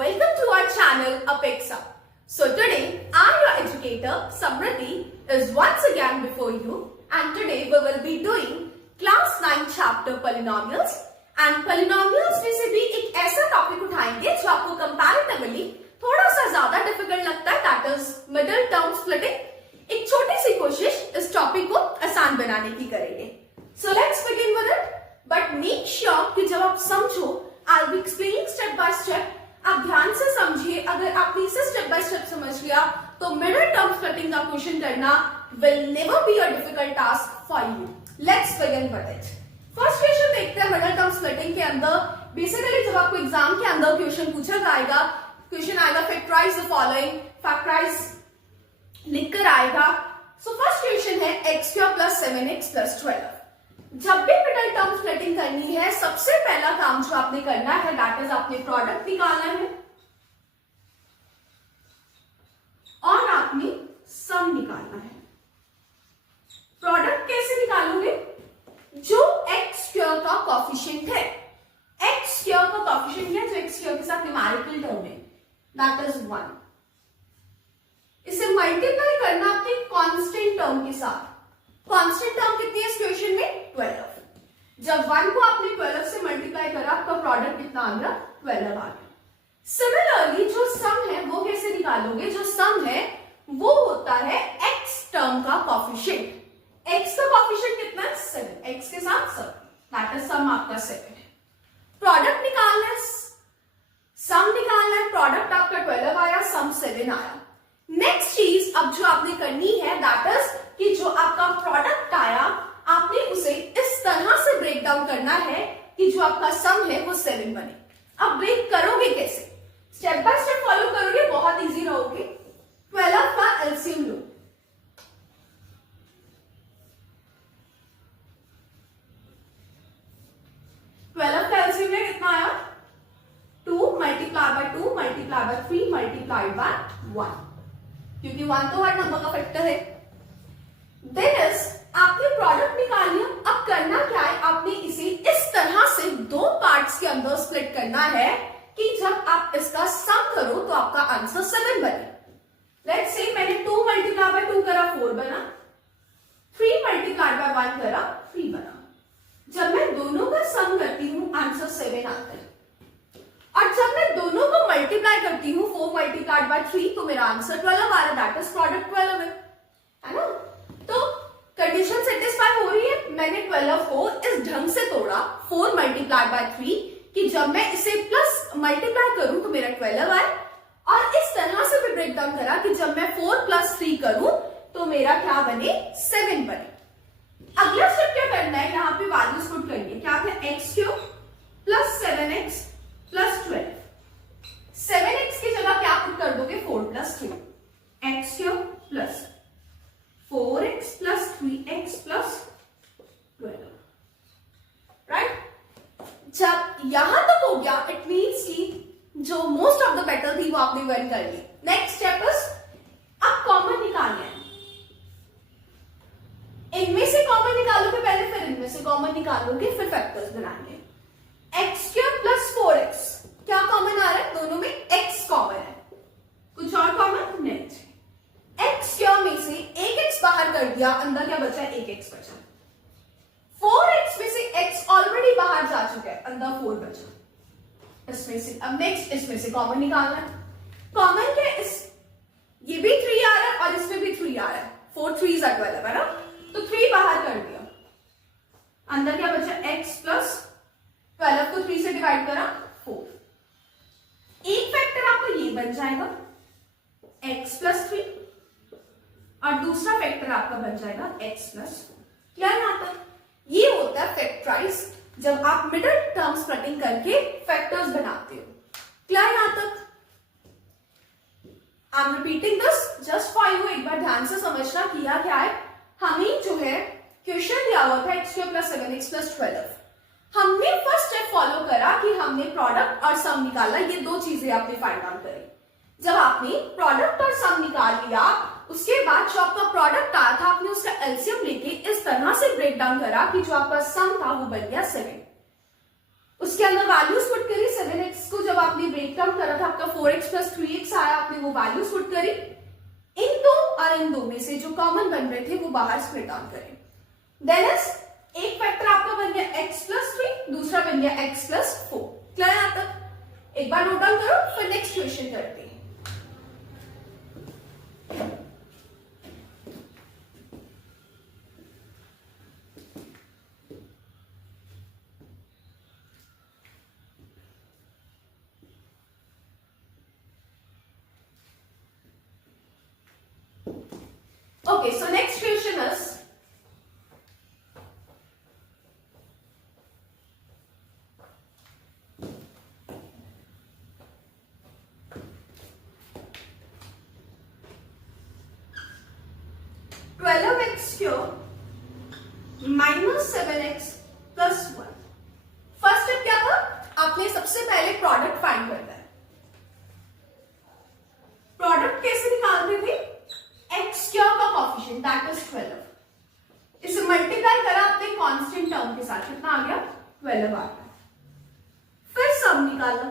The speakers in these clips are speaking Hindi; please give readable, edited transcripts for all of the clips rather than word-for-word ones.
Welcome to our channel Apexa. So today, I, your educator Samriti, is once again before you, and today we will be doing class 9 chapter polynomials. And polynomials में से भी एक ऐसा टॉपिक उठाएंगे जो आपको कंपैरेटिवली थोड़ा सा ज्यादा डिफिकल्ट लगता है, that is middle term splitting. एक छोटी सी कोशिश इस टॉपिक को आसान बनाने की करेंगे। So let's begin with it, but make sure कि जब आप समझो, I will be explaining step by step, आप ध्यान से समझिए। अगर आपने इसे स्टेप बाय स्टेप समझ लिया तो मिडिल टर्म स्प्लिटिंग का क्वेश्चन करना will never be a difficult task for you. Let's begin with it. First question देखते हैं मिडिल टर्म स्प्लिटिंग के अंदर। बेसिकली जब आपको एग्जाम के अंदर क्वेश्चन पूछा जाएगा, क्वेश्चन आएगा फैक्टराइज द फॉलोइंग, फैक्टराइज लिखकर आएगा। सो फर्स्ट क्वेश्चन है x² + 7x + 12। जब भी मिडिल टर्म स्प्लिटिंग करनी है, सबसे पहला काम जो आपने करना है दैट इज आपने प्रोडक्ट निकालना है और आपने सम निकालना है। प्रोडक्ट कैसे निकालोगे? जो x² का कॉफिशिएंट है, x² का कॉफिशिएंट है जो x² के साथ न्यूमेरिकल टर्म है, दैट इज 1। इसे मल्टीप्लाई करना अपने कांस्टेंट टर्म के साथ। कांस्टेंट टर्म कितनी है इस क्वेश्चन में? 12। जब 1 को आपने 12 से मल्टीप्लाई करा, आपका प्रोडक्ट कितना आ गया? 12 आ गया। सिमिलरली जो सम है वो कैसे निकालोगे? जो सम है वो होता है x टर्म का कॉफिशिएंट। x का कॉफिशिएंट कितना है? 7। x के साथ 7, दैट इज सम आपका 7 है। प्रोडक्ट निकालना है, सम निकालना है, प्रोडक्ट आपका 12 आया, सम 7 आया। नेक्स्ट चीज अब जो आपने करनी है दैट इज कि जो आपका प्रोडक्ट आया, आपने उसे इस तरह से ब्रेक डाउन करना है कि जो आपका सम है वो 7 बने। अब ब्रेक करोगे कैसे? स्टेप बाय स्टेप फॉलो करोगे, बहुत इजी रहोगे। 12 का एलसीएम लो। कितना आया? 2 multiply by 2 multiply by 3 multiply by 1, क्योंकि 1 तो हर नंबर का फैक्टर है। देन इज आपने प्रोडक्ट निकाल लिया। अब करना क्या है? आपने इसे इस तरह से दो पार्ट्स के अंदर स्प्लिट करना है कि जब आप इसका सम करो तो आपका आंसर 7 बने। लेट्स से मैंने 2 मल्टीप्लाई बाय 2 करा, 4 बना, 3 मल्टीप्लाई बाय 1 करा, 3 बना। जब मैं दोनों का सम करती हूँ आंसर 7 आता है, और जब मैं दोनों को मल्टीप्लाई करती हूँ 4 मल्टीप्लाइड बाय 3 तो मेरा आंसर 12 आ रहा है, दैट इज प्रोडक्ट 12 है ना। तो कंडीशन सेटिस्फाई हो रही है। मैंने 12 को इस ढंग से तोड़ा 4 मल्टीप्लाइड बाय 3 कि जब मैं इसे प्लस मल्टीप्लाई करूं तो मेरा 12 आए, और इस तरह से भी ब्रेक डाउन करा कि जब मैं 4 + 3 करूं तो मेरा क्या बने? 7 बने। अगला स्टेप क्या करना है? यहाँ पे वैल्यूज पुट करनी है। क्या था? x³ + 7x + 12। 7x की जगह क्या पुट कर दोगे? 4 + 3। x³ + 4x + 3x + 12, right. जब यहां तक हो गया, इट मीन्स कि जो मोस्ट ऑफ द बैटल थी वो आपने विन कर ली। नेक्स्ट स्टेप इज अब कॉमन निकालना है। इनमें से कॉमन निकालोगे पहले, फिर इनमें से कॉमन निकालोगे, फिर फैक्टर्स बनाएंगे। x³ + 4x, क्या कॉमन आ रहा है? दोनों में x कॉमन है, कुछ और कॉमन नहीं। x³ में से एक x बाहर कर दिया, अंदर क्या बचा? एक x बचा। 4x में से x ऑलरेडी बाहर जा चुका है, अंदर 4 बचा। इसमें से अब नेक्स्ट इसमें से कॉमन निकालना है। कॉमन क्या? ये भी 3 आ रहा है और इसमें भी 3 आ रहा है, 4 3s are 12 है ना। तो 3 बाहर कर दिया, अंदर क्या बचा? x + 12 को 3 से डिवाइड करा, 4। एक फैक्टर आपका ये बन जाएगा x + 3, और दूसरा फैक्टर आपका बन जाएगा x +। क्या आता है? ये होता है फैक्टराइज, जब आप मिडिल टर्म स्प्लिटिंग करके फैक्टर्स बनाते हो। क्या यहाँ तक? I am repeating this just for you. एक बार ध्यान से समझना किया क्या है। हमें जो है क्वेश्चन दिया हुआ था x³ + 7x + 12। हमने फर्स्ट स्टेप फॉलो करा कि हमने प्रोडक्ट और सम निकाला। ये दो चीजें आपने फाइंड आउट करी। जब आपने प्रोडक्ट और सम निकाल लिया, उसके बाद जो आपका प्रोडक्ट आया था आपने उसका एलसीएम लेके इस तरह से ब्रेक डाउन करा कि जो आपका सम था वो बन गया 7। उसके अंदर वैल्यूज पुट करी। 7x को जब आपने ब्रेक डाउन करा था आपका 4x प्लस 3x आया, आपने वो वैल्यूज पुट करी, इन दो और इन दो में से जो कॉमन बन रहे थे वो बाहर स्प्लिट डाउन करें। देन एक फैक्टर आपका बन गया x प्लस 3, दूसरा बन गया x प्लस 4। क्लियर है? तक एक बार नोट डाउन करो, फिर नेक्स्ट क्वेश्चन करते हैं। Okay, so next question is minus 7x plus 1। First step क्या था? आपने सबसे पहले प्रोडक्ट फाइंड करना है। प्रोडक्ट कैसे निकालते थे? x क्यूब का कोएफिशिएंट दैट इज 12, इसे मल्टीप्लाई करा आपने कांस्टेंट टर्म के साथ, कितना आ गया? 12 आ गया। फिर सम निकाला।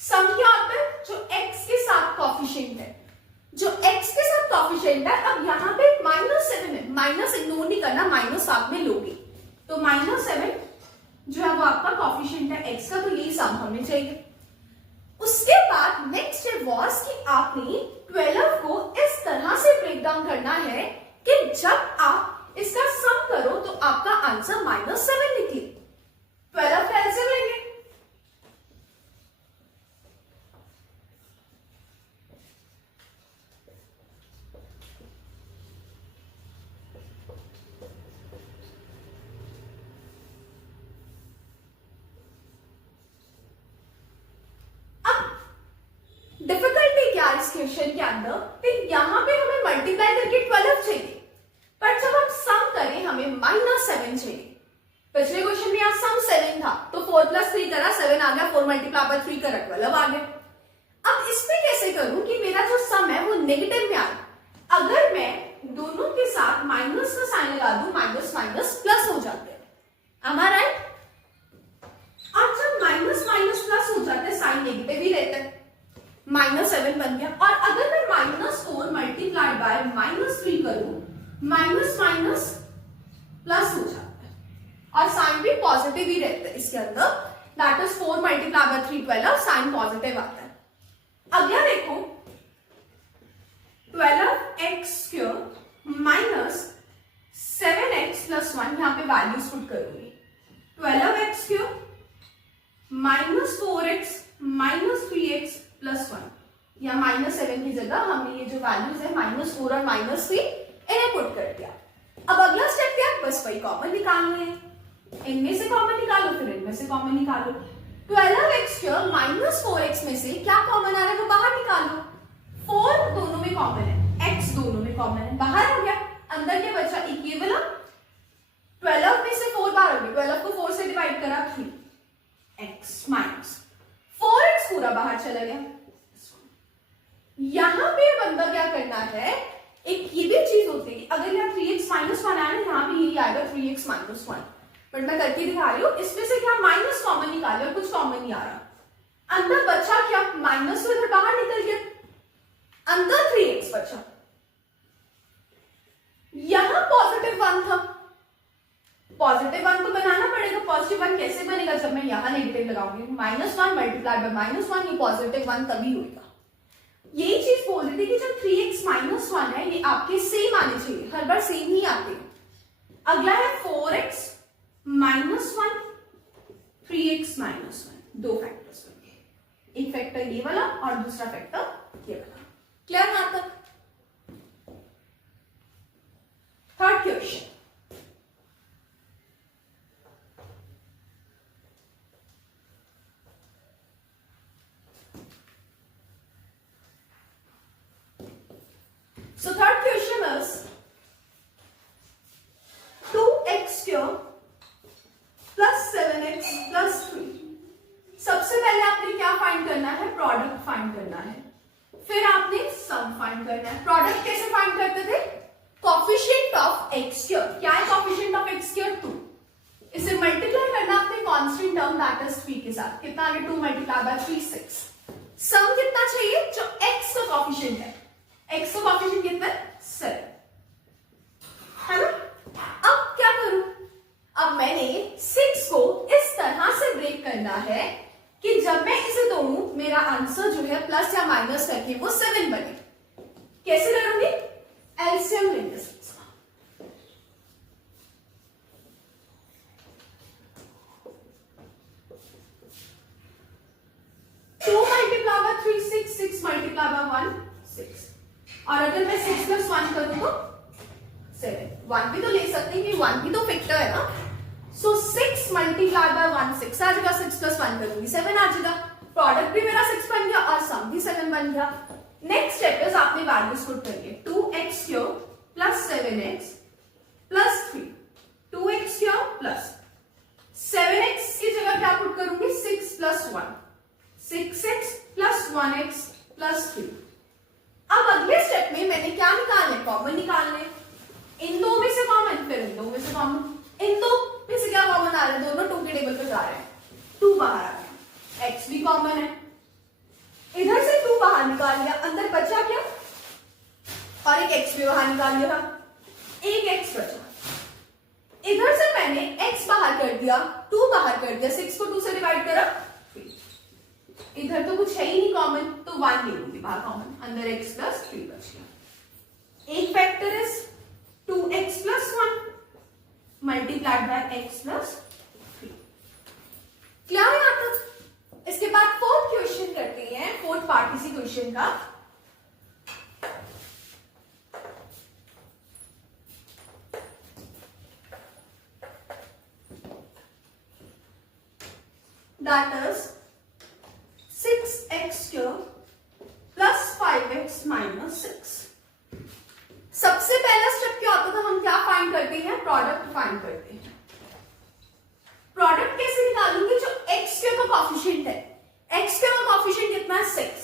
सम क्या होता है? जो x के साथ कोएफिशिएंट है, जो x के साथ कोएफिशिएंट है। अब यहाँ पे -7 है, माइनस इग्नोर नहीं करना, माइनस साथ में लोगे तो -7 जो है वो आपका कोएफिशिएंट है x का, तो यही सम हमें चाहिए। उसके बाद नेक्स्ट स्टेप वाज कि आपने 12 को इस तरह से ब्रेक डाउन करना है कि जब आप इसका सम करो तो आपका आंसर -7 निकले। 12 का एलसीएम लेंगे, डिफिकल्टी क्या है इस क्वेश्चन के अंदर कि यहां पे हमें मल्टीप्लाई करके 12 चाहिए, पर जब हम सम करें हमें -7 चाहिए। पिछले क्वेश्चन में यहाँ सम 7 था तो 4 + 3 करा, 7 आ गया, 4 × 3 करा, 12 आ गया। अब इसमें कैसे करूं कि मेरा जो सम है वो नेगेटिव में आए? अगर मैं दोनों के साथ माइनस का साइन लगा दूं, माइनस माइनस प्लस हो जाते हैं, am I right? और जब माइनस माइनस प्लस हो जाते हैं साइन नेगेटिव ही रहता है, -7 बन गया। और अगर मैं -4 मल्टीप्लाइड बाय -3 करूं, माइनस माइनस प्लस हो जाता है और साइन भी पॉजिटिव ही रहता है इसके अंदर, दैट इज 4 × 3 12, साइन पॉजिटिव आता है। अगला देखो 12x³ माइनस 7x + 1, यहां पे वैल्यूज पुट करूंगी। 12x³ -4x -3x + 1, या -7 की जगह हमने ये जो वैल्यूज है -4 और -3 इन्हें पुट कर दिया। अब अगला स्टेप क्या है? बस वही कॉमन निकालने हैं, इनमें से कॉमन निकालो, फिर इनमें से कॉमन निकालो। 12x³ -4x में से क्या कॉमन आ रहा है वो बाहर निकालो। 4 दोनों में कॉमन है, x दोनों में कॉमन है, बाहर हो गया। अंदर क्या बचा? इक्विवेलेंट। 12 में से 4 बाहर हो गया, 12 को 4 से डिवाइड करा 3x माइनस 4x पूरा बाहर चला गया। यहां पे बंदा क्या करना है, एक ये भी चीज होती है, अगर यहाँ 3x - 1 आया ना, यहाँ भी यही आएगा 3x - 1, बट मैं करके दिखा रही हूँ। इसमें से क्या माइनस कॉमन निकाले और कुछ कॉमन नहीं आ रहा, अंदर बचा क्या? माइनस तो इधर बाहर निकल गया, अंदर 3x बचा। यहां +1 था, +1 तो बनाना पड़ेगा। +1 कैसे बनेगा? जब मैं यहां नेगेटिव लगाऊंगी, -1 मल्टीप्लाइड बाय -1, ये +1 तभी होगा। यही चीज बोल रही थी कि जब 3x - 1 है, ये आपके सेम आने चाहिए, हर बार सेम ही आते हैं। अगला है 4x - 1 3x - 1, दो फैक्टर्स बन गए, एक फैक्टर ये वाला और दूसरा फैक्टर ये वाला। क्लियर यहां तक? Third question, so third question is 2x³ plus 7x plus 3। सबसे पहले आपने क्या फाइंड करना है? प्रोडक्ट फाइंड करना है, फिर आपने सम फाइंड करना है। प्रोडक्ट कैसे फाइंड करते थे? कोएफिशिएंट ऑफ x³, क्या है कोएफिशिएंट ऑफ x³? 2, इसे मल्टीप्लाई करना अपने कांस्टेंट टर्म दैट इज 3 के साथ, कितना आ गया? 2 × 3 6। सम कितना चाहिए, जो x का कॉफिशिएंट है, x का कॉफिशिएंट कितना है 7, है ना। अब क्या करूं, अब मैंने 6 को इस तरह से ब्रेक करना है कि जब मैं इसे तोड़ूं मेरा आंसर जो है प्लस या माइनस करके वो 7 बने। कैसे करूंगी, एलसीएम लेंगे 6 का। To multiply by 3 6, 6 multiply by 1 6, और अगर मैं 6 प्लस 1 करूं तो 7, 1 भी तो ले सकते हैं कि 1 भी तो फैक्टर है ना। सो 6 मल्टीप्लाई बाय 1 6 आ जाएगा, 6 प्लस 1 करूंगी 7 आ जाएगा, प्रोडक्ट भी मेरा 6 बन गया और सम भी 7 बन गया। नेक्स्ट स्टेप इज आपने वैल्यूज पुट करिए, 2x cube plus 7x plus 3, 2x cube plus 7x की जगह क्या पुट करूंगी, 6 plus 1, 6x plus 1x plus 3। अब अगले स्टेप में मैंने क्या निकालना है, कॉमन निकालना है, इन दो में से कॉमन, फिर इन दो में से कॉमन, इन दो में से क्या कॉमन आ रहा है, दोनों 2 के टेबल पे जा रहे हैं, 2 बाहर आ गया, x भी कॉमन है, इधर से 2 बाहर निकाल लिया, अंदर बचा क्या, और एक x भी बाहर निकाल लिया, एक x बचा, इधर से मैंने x बाहर कर दिया, 2 बाहर कर दिया, 6 को 2 से डिवाइड करा 3, इधर तो कुछ है ही नहीं कॉमन, तो 1 ले लूंगी बाहर कॉमन, अंदर x प्लस 3 बच गया। एक factor is 2x plus 1 multiplied by x plus 3। क्या है यहाँ तक। इसके बाद फोर्थ क्वेश्चन करते हैं, फोर्थ पार्ट इसी क्वेश्चन का। That is 6x cube plus 5x minus 6। सबसे पहला स्टेप क्या होता था, हम क्या फाइंड करते हैं, प्रोडक्ट फाइंड करते हैं। प्रोडक्ट कैसे निकालूंगी, जो x क्यूब का कॉफिशिएंट है, x क्यूब का कॉफिशिएंट कितना है 6,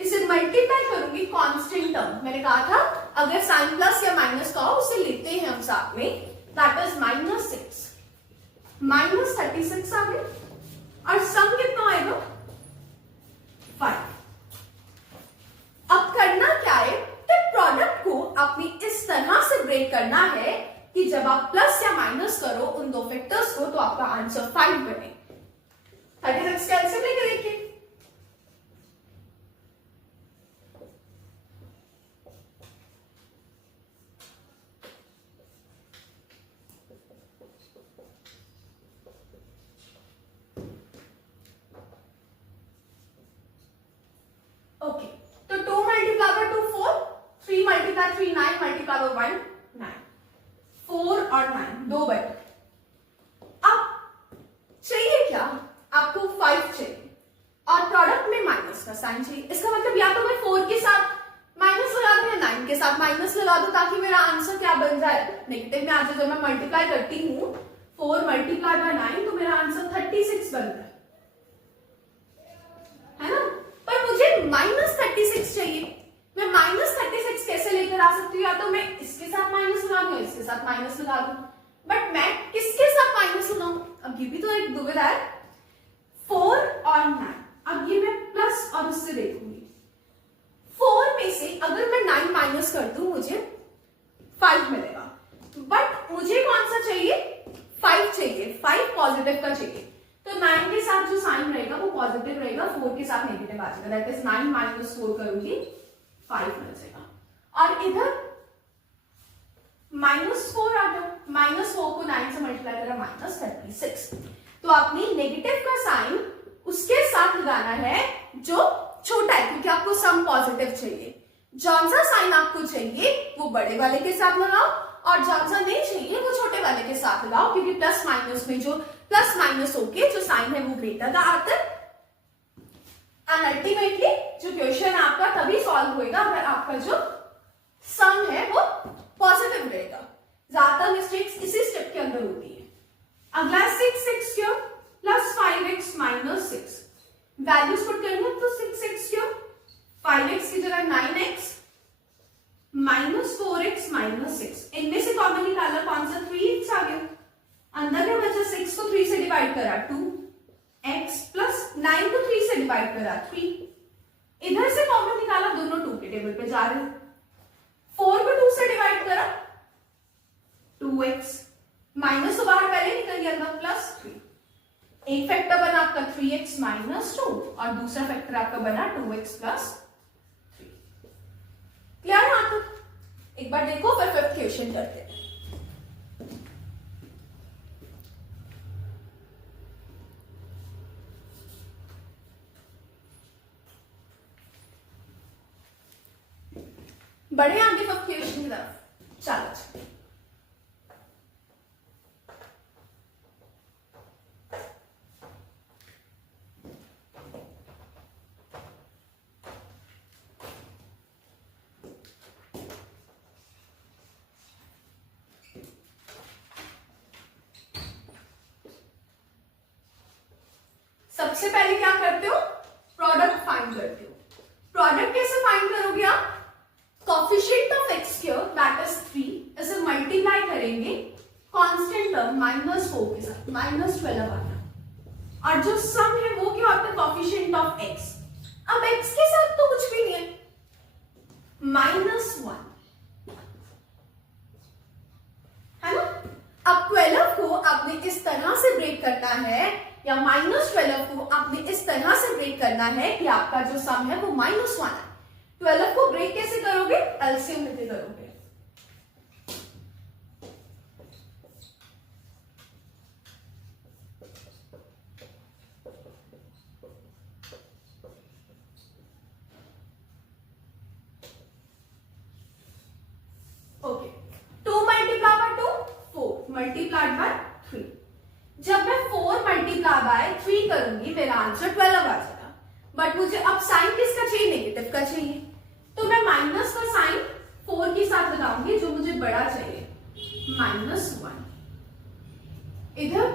इसे मल्टीप्लाई करूंगी कांस्टेंट टर्म, मैंने कहा था अगर साइन प्लस या माइनस का हो उसे लेते हैं हम साथ में, दैट इज माइनस 6, माइनस 36 आ गया, और सम कितना आएगा 5। अब करना क्या है, तो प्रोडक्ट को आपने इस तरह से ब्रेक करना है कि जब आप प्लस या माइनस करो उन दो फैक्टर्स को तो आपका आंसर 5 बने। 36 कैंसिल लेके देखिए, ओके, तो 2 multiply by 2 4, 3 multiply 3 9, multiply by 1 9, 4 और 9 दो बटे। अब चाहिए क्या, आपको 5 चाहिए और प्रोडक्ट में माइनस का साइन चाहिए, इसका मतलब या तो मैं 4 के साथ माइनस लगा दूं या 9 के साथ माइनस लगा दूं ताकि मेरा आंसर क्या बन जाए, नेगेटिव में आ जाए। जब मैं मल्टीप्लाई करती हूं 4 मल्टीप्लाई बाय 9 तो मेरा आंसर 36 बनता है ना, पर मुझे माइनस 36 चाहिए। मैं माइनस 36 कैसे लेकर आ सकती हूँ, या तो मैं इसके साथ माइनस लगा दूं, इसके साथ माइनस लगा दूं, बट मैं किसके साथ माइनस लगाऊं, अब ये भी तो एक दुविधा है। 4 और 9, अब ये मैं प्लस और उससे देखूंगी, 4 में से अगर मैं 9 माइनस कर दूं मुझे 5 मिलेगा, बट मुझे कौन सा चाहिए, 5 चाहिए, 5 पॉजिटिव का चाहिए, तो 9 के साथ जो साइन रहेगा वो पॉजिटिव रहेगा, 4 के साथ नेगेटिव आ जाएगा, दैट इज 9 माइनस 4 करूंगी 5 मिल जाएगा, और इधर -4 आ गया, -4 को 9 से मल्टीप्लाई करा -36, तो आपने नेगेटिव का साइन उसके साथ लगाना है जो छोटा है, क्योंकि आपको सम पॉजिटिव चाहिए। जौन सा साइन आपको चाहिए वो बड़े वाले के साथ लगाओ, और जौन सा नहीं चाहिए वो छोटे वाले के साथ लगाओ, क्योंकि प्लस माइनस में जो प्लस माइनस होके जो साइन है वो ग्रेटर का आता है। एंड अल्टीमेटली जो क्वेश्चन है आपका तभी सॉल्व होएगा अगर आपका जो सम है वो पॉजिटिव रहेगा। ज्यादातर मिस्टेक्स इसी स्टेप के अंदर होती है। अगला 6x cube plus 5x minus 6, values put करेंगे तो 6x क्यूब 5x की जगह 9x माइनस 4x माइनस 6, इनमें से कॉमन निकाला कौन सा, 3x आ गया, अंदर में बचा 6 को 3 से डिवाइड करा 2x प्लस 9 को 3 से डिवाइड करा 3, इधर से कॉमन निकाला, दोनों 2 के टेबल पे जा रहे हैं। 4 को 2 से डिवाइड करा, 2x माइनस तो बाहर पहले निकल गया था, प्लस 3। एक फैक्टर बना आपका 3x माइनस 2 और दूसरा फैक्टर आपका बना 2x प्लस 3। क्लियर है आपको? एक बार देखो, फिर फिफ्थ क्वेश्चन करते हैं। बढ़े आगे फिफ्थ क्वेश्चन की तरफ। चलो सबसे पहले क्या करते हो, प्रोडक्ट फाइंड करते हो। प्रोडक्ट कैसे फाइंड करोगे आप? Coefficient of x square that is 3 इसे मल्टीप्लाई करेंगे कांस्टेंट टर्म -4 के साथ, -12 आना। और जो सम है वो क्या होता है, कोफिशिएंट ऑफ x। अब x के साथ तो कुछ भी नहीं है, -1 है ना। अब 12 को आपने इस तरह से ब्रेक करना है, या -12 को आपने इस तरह से ब्रेक करना है कि आपका जो सम है वो -1 है। 12 को ब्रेक कैसे करोगे, एलसीएम लेके करोगे। Okay, 2 multiply by 2 4 multiplied by 3। जब मैं 4 मल्टीप्लाई बाय 3 करूंगी मेरा आंसर 12 आ जाएगा। बट मुझे अब साइन किसका चाहिए, नेगेटिव का चाहिए, तो मैं माइनस का साइन 4 के साथ लगाऊंगी, जो मुझे बड़ा चाहिए, -1 इधर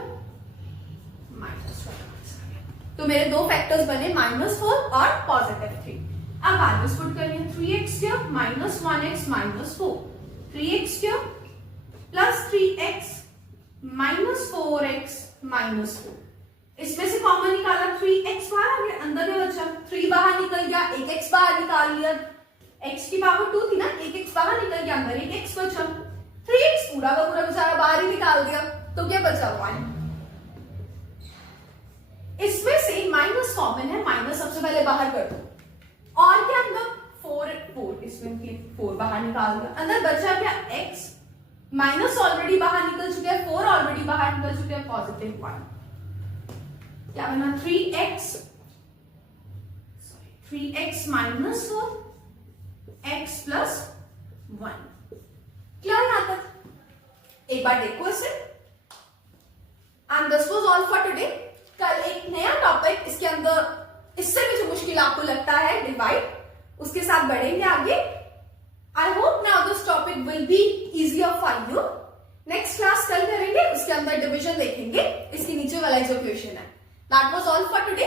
-1। तो मेरे दो फैक्टर्स बने, -4 और +3। अब वैल्यूज पुट करिए, 3x cube -1x -4, 3x cube plus 3x -4x -4। इसमें से कॉमन निकाला, 3x बाहर आ गया, अंदर में बचा 3 बाहर निकल गया, एक x बाहर निकाल लिया, x की पावर 2 थी ना, एक x बाहर निकल गया, अंदर एक x बचा। 3x पूरा का पूरा बेचारा बाहर ही निकाल दिया, तो क्या बचा, 1। इसमें से माइनस कॉमन है, माइनस सबसे पहले बाहर कर दो, और क्या अंदर 4 इसमें 4 बाहर निकाल दिया, अंदर बचा क्या, x। माइनस ऑलरेडी बाहर निकल चुके हैं, 4 ऑलरेडी बाहर निकल चुके हैं, +1। क्या बना, 3x -4 x प्लस 1। क्या यहां तक एक बार देखो इसे। And this was all for today. कल एक नया टॉपिक, इसके अंदर इससे भी जो मुश्किल आपको लगता है डिवाइड, उसके साथ बढ़ेंगे आगे। I hope now this topic will be easier for you. Next class कल करेंगे, उसके अंदर डिविजन देखेंगे, इसके नीचे वाला जो क्वेश्चन है। That was all for today.